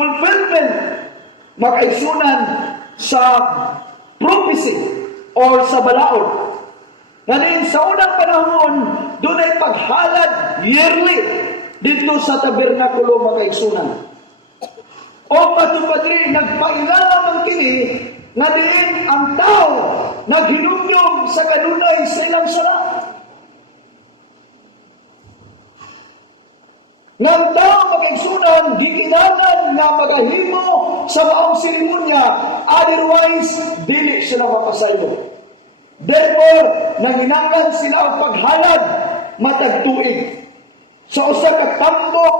fulfillment makaisunan sa prophecy or sa balaod. Ngayon, sa unang panahon, doon ay paghalad yearly dito sa tabernakulo makaisunan. O patupadri, nagpailalam ang kini na diin ang tao naghinumdum sa kanunay sa ilang sala. Ng tao makaigsunan, di kinahanglan nga magahimo sa maong seremonya, otherwise, dili sila mapasaylo. Therefore, nanginanglan sila ang paghalad matag tuig. Sa usa ka tambok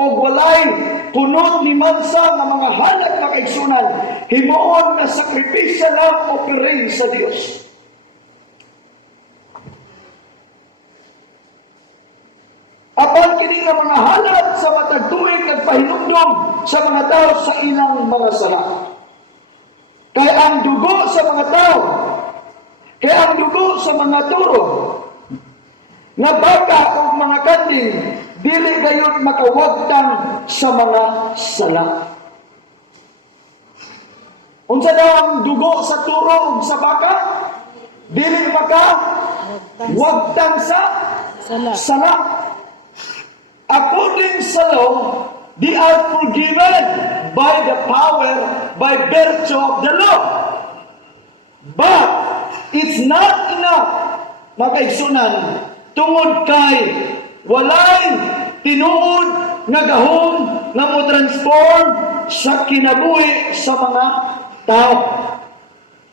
o walay kunot ni mansa nga mga halad na kaigsunan, himuon na sakripisya lang operate sa Dios. Apan kini nga mga halad sa matag tuig nagpahinumdum sa mga tao sa ilang mga sala. Kaya ang dugo sa mga tao, kaya ang dugo sa mga turo, nga baka o mga kanding, dili gayon makawagtang sa mga sala. Unsa daw ang dugo sa turo o sa baka? Dili wagtang sa sala. According sa law, they are forgiven by the power, by virtue of the law. But it's not enough, makaigsunan, tungod kay walay tinuod nga gahom nga mo transform sa kinabuhi sa mga tao.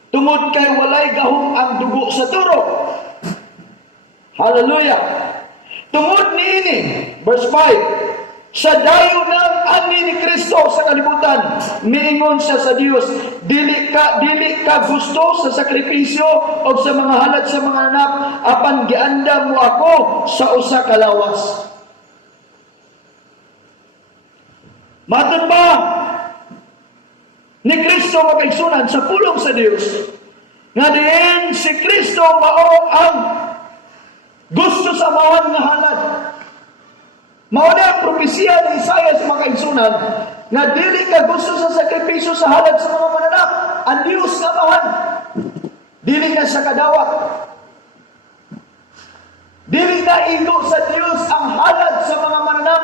Tungod kay walay gahom ang dugo sa turo. Hallelujah. Tungod niini, verse 5, sa dayo ng ani ni Kresto sa kalibutan, miingon siya sa Dios, dili ka gusto sa sakripisyo o sa mga halad sa mga anak, apan gianda mo ako sa usa ka lawas. Matod ba ni Kresto makaigsunan sa pulong sa Dios, nga diin si Kresto mao ang gusto sa mawan nga halad. Mao na ang propesiya ni Isaiah sa makaigsunan na dili ka gusto sa sakripisyo sa halad sa mga mananap. Ang Diyos nga mawan. Dili na sa kadawat. Dili na igo sa Diyos ang halad sa mga mananap.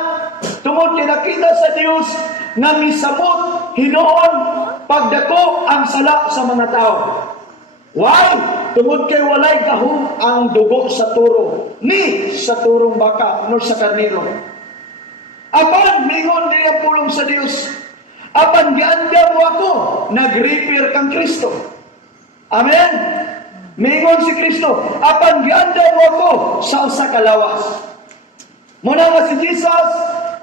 Tungod kinakita sa Diyos na misabot hinoon pagdako ang sala sa mga tao. Why? Tungod kay walay gahom ang dugo sa turo, ni sa turong baka, no sa karniro. Apan, mingon niya pulong sa Dios. Apan, gianda mo ako, nag-repair kang Kresto. Amen? Mingon si Kresto. Apan, gianda mo ako sa usa ka lawas. Muna nga si Jesus,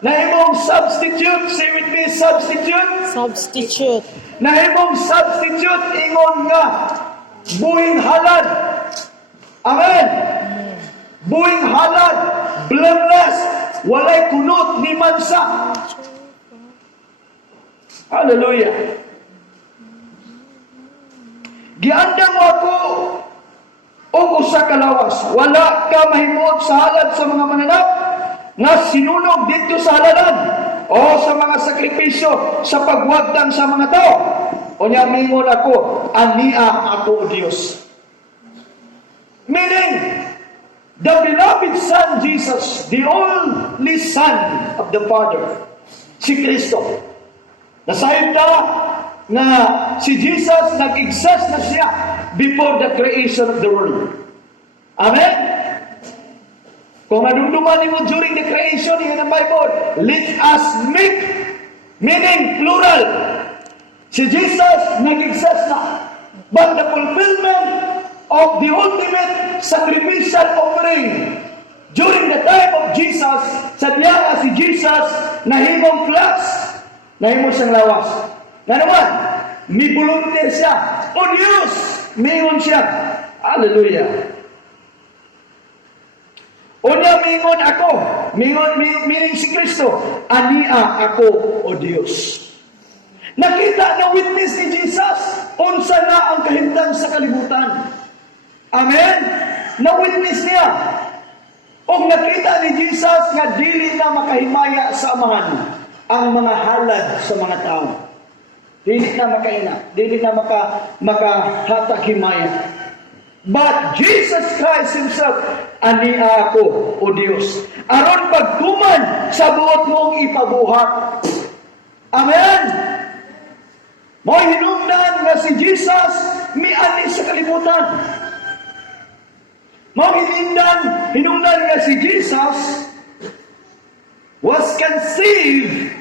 nahimong substitute. Say with me, substitute. Substitute. Nahimong substitute, ingon nga, buhing halad. Amen. Buhing halad, blameless, walay kunot ni mansa. Hallelujah. Gianda mo ako o usa ka lawas. Wala ka mahimuot sa halad sa mga mananap nga sinunog dito sa halalan o sa mga sakripisyo sa pagwagtang sa mga tao. O niya mingon ako, ania ako o Diyos. Meaning, the beloved Son Jesus, the only Son of the Father, si Kresto. Nasayod na si Jesus nag-exist na siya before the creation of the world. Amen? Kung madumduman mo during the creation, yun ang Bible, let us make, meaning plural. Si Jesus nag-exist na. But the fulfillment of the ultimate sacrificial offering during the time of Jesus, sadya si Jesus nahimong flesh, nahimong siyang lawas. Nga naman, may volunteer siya. O Diyos, mayroon siya. Hallelujah. O niya, mayroon ako. Meaning si Kresto, ania ako, O Diyos. Nakita na witness ni Jesus, unsa na ang kahimtang sa kalibutan. Amen? Na-witness niya. O nakita ni Jesus nga dili na makahimaya sa amahan. ang mga halad sa mga tao. Dili na makaina, dili na makahatag himaya. But Jesus Christ Himself, ania ako, O Dios, aron pagtuman sa buot mong ipabuhat. Amen. Mo hinungdan nga si Jesus miani sa kalibutan. Mo hinungdan nga si Jesus was conceived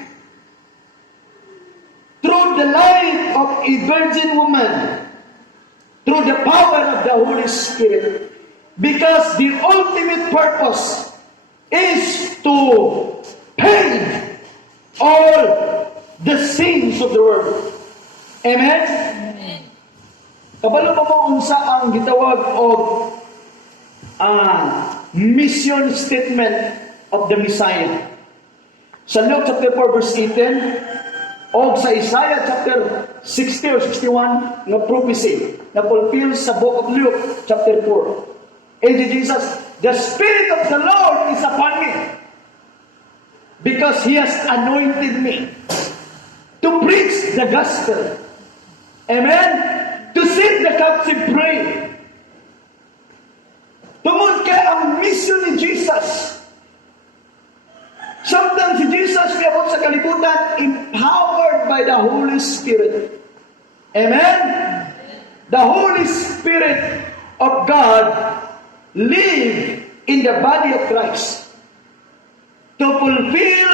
through the life of a virgin woman, through the power of the Holy Spirit, because the ultimate purpose is to pay all the sins of the world. Amen? Kabalo pa mo unsa ang gitawag og mission statement of the Messiah. Sa Luke chapter 4 verse 18 o sa Isaiah chapter 60 or 61 na prophecy na fulfill sa book of Luke chapter 4. And Jesus, the Spirit of the Lord is upon me because He has anointed me to preach the gospel. Amen? To set the captive free. Tungod kay ang mission ni Jesus. Sometimes si Jesus piabot sa kalibutan empowered by the Holy Spirit. Amen? The Holy Spirit of God live in the body of Christ to fulfill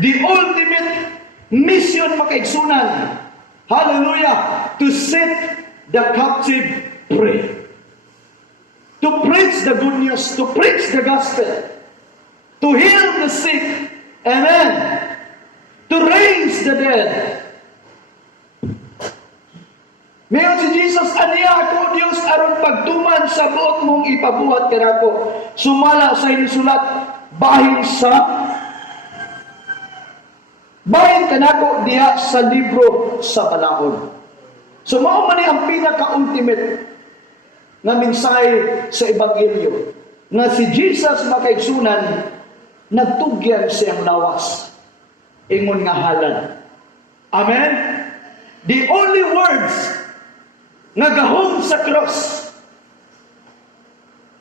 the ultimate mission makaigsunan. Hallelujah! To set the captive free. To preach the good news, to preach the gospel, to heal the sick, amen, to raise the dead. Ngayon si Jesus, aniya ako, Diyos, aron pagtuman sa buot mong ipabuhat kanako. Sumala sa inisulat, bahin kanako diha sa libro sa balaod. So mao man ni ang pinaka-ultimate nga mensahe sa Ebanghelyo nga si Jesus makaigsunan nagtugyan siyang lawas ingon nga halad. Amen. The only words nga gahom sa cross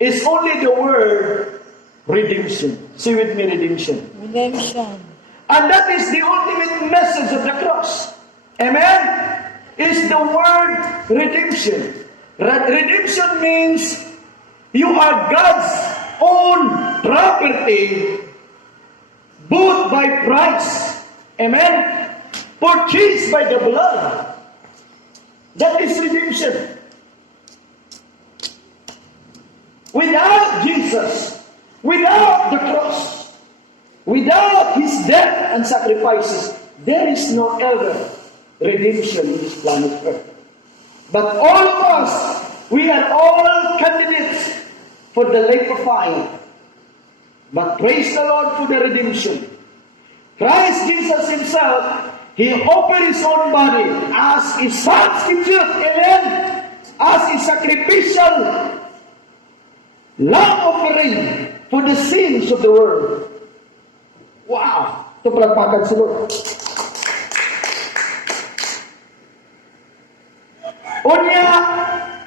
is only the word redemption. See with me, redemption. Redemption. And that is the ultimate message of the cross. Amen? Is the word redemption. Redemption means you are God's own property, bought by price. Amen? Purchased by the blood. That is redemption. Without Jesus, without the cross, without His death and sacrifices, there is no other redemption in this planet Earth. But all of us, we are all candidates for the lake of fire. But praise the Lord for the redemption. Christ Jesus Himself, He offered His own body as a substitute, amen, as a sacrificial lamb offering for the sins of the world. Wow! Ito palagpakan si Lord. Unya,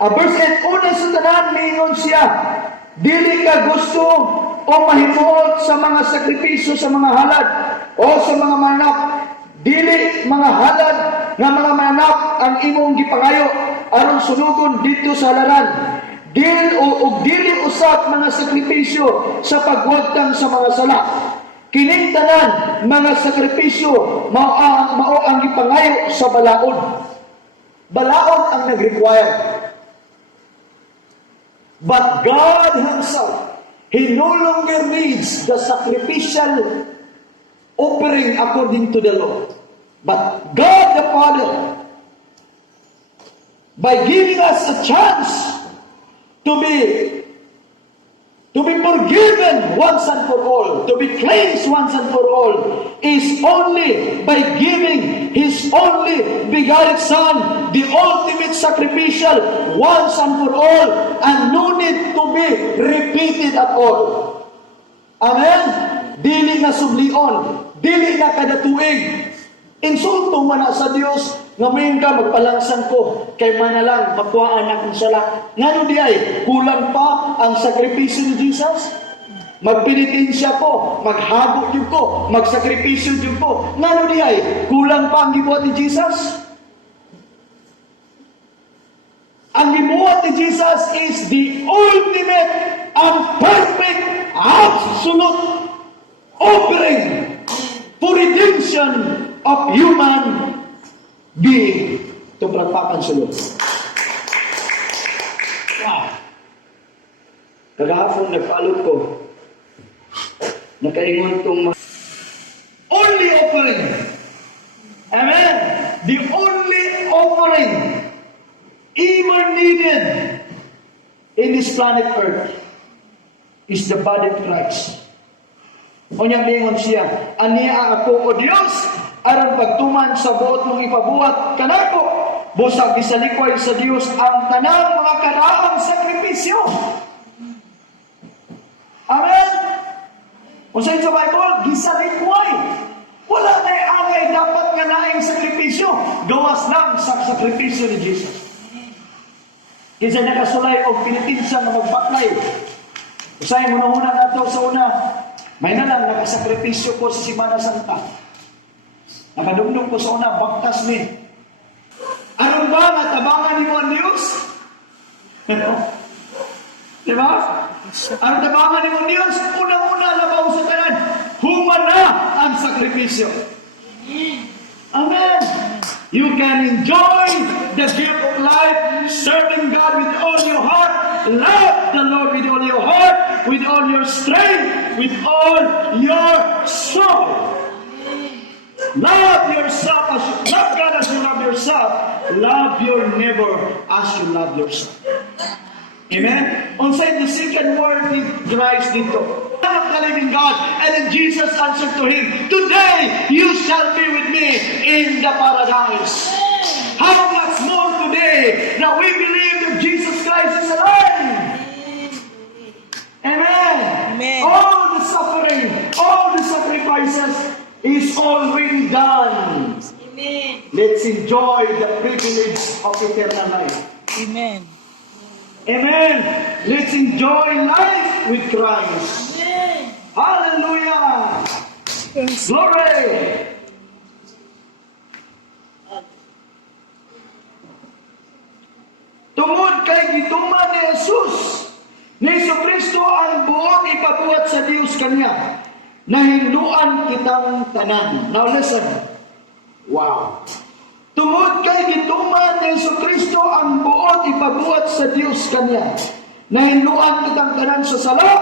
verse 8, una sa tanan, mingon siya, dili ka gusto o mahimuot sa mga sakripisyo sa mga halad o sa mga manap. Dili mga halad nga mga manap ang imong gipangayo aron sunugon dito sa halaran. Dili usap mga sakripisyo sa pagwagtang sa mga sala. Kining tanan mga sakripisyo mao ang gipangayo sa balaod. Balaod ang nag-require. But God Himself, He no longer needs the sacrificial offering according to the law. But God the Father, by giving us a chance to be forgiven once and for all, to be cleansed once and for all, is only by giving His only begotten Son, the ultimate sacrificial, once and for all, and no need to be repeated at all. Amen? Dili na sublion. dili na kada tuig. Insulto man na sa Dios, ngayon ka magpalangsan ko, kay manalang makuhaan akong sala. Ngano di ay, kulang pa ang sakripisyo ni Jesus? Magpinitensya ko, maghago yun ko, magsakripisyo yun ko. Ngano di ay, kulang pa ang gibuhat ni Jesus? Ang gibuhat ni Jesus is the ultimate and perfect, absolute offering for redemption of human being. Ito palakpakan sulod. Wow. Kagahapon nagpaalot ko, nakaingon itong only offering. Amen. The only offering ever needed in this planet Earth is the body of Christ. O niyang lingon siya, aniya ako o Diyos, aron pagtuman sa buot mong ipabuhat kanako, busag gisalikway sa Diyos ang tanang mga kadaang sakripisyo. Amen? Kung sa Bible, gisalikway. Wala na angay dapat nga naing sakripisyo. Gawas lang sa sakripisyo ni Jesus. Kisa nakasulay o pinitinsa na magbaklay. Usay muna-una na ito sa una. May nalang nakasakripisyo ko sa Semina Santa. Nakadumdum ko sa una, bangkas ni. Anong ba nga tabangan ni mo ang Diyos? Diba? Ang tabangan ni mo ang Diyos, unang-una labaw sa tanan, humana ang sakripisyo. Amen. You can enjoy the gift of life, serving God with all your heart, love the Lord with all your heart, with all your strength, with all your soul. Love yourself as you love God as you love yourself. Love your neighbor as you love yourself. Amen? Unsay the second word ni Christ dito. Son of the living God. And then Jesus answered to him, today you shall be with me in the paradise. How much more today that we believe that Jesus Christ is alive? Amen. Amen. All the suffering, all the sacrifices is already done. Amen. Let's enjoy the privilege of eternal life. Amen. Amen. Let's enjoy life with Christ. Amen. Hallelujah. Yes. Glory. Tungod kay gituman ni Jesus, ni Kristo ang buot ipabuhat sa Dios kanya. Nahinluan kitang tanan. Now listen. Wow. Tungod kay gituman ni Kristo ang buot ipabuhat sa Dios kanya. Nahinluan kitang tanan sa sala,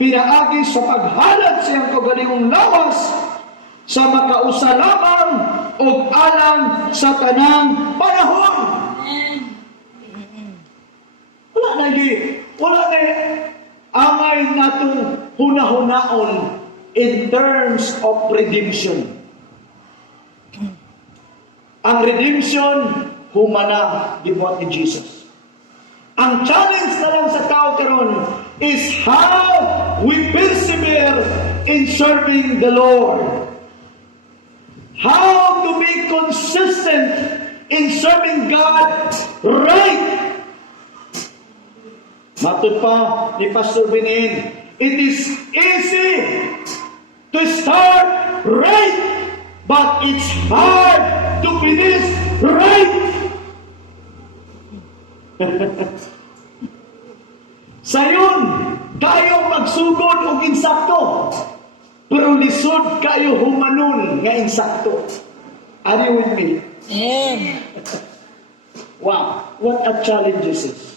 pinaagi sa paghalad sa iyang kaugalingong lawas, sa makausa lamang o alang sa tanang panahon. Wala na angay natong hunahunaon in terms of redemption. Ang redemption, humana, gibuhat ni Jesus. Ang challenge na lang sa tao karon is how we persevere in serving the Lord. How to be consistent in serving God right. Matod pa ni Pastor Binin, it is easy to start right, but it's hard to finish right. Sayon, kayo magsugod og insakto, pero lisod kayo humanon nga insakto. Are you with me? Amen. Wow, what a challenge this is.